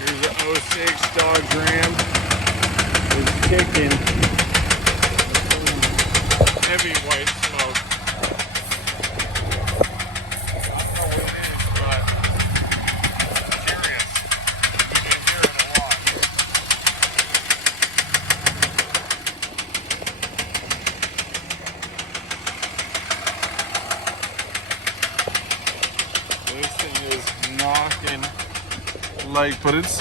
Here's the '06 Dodge Ram. It's kicking. Heavy white smoke. I don't know what it is, but I'm curious. You've been hearing a lot. This thing is knocking, like, but it's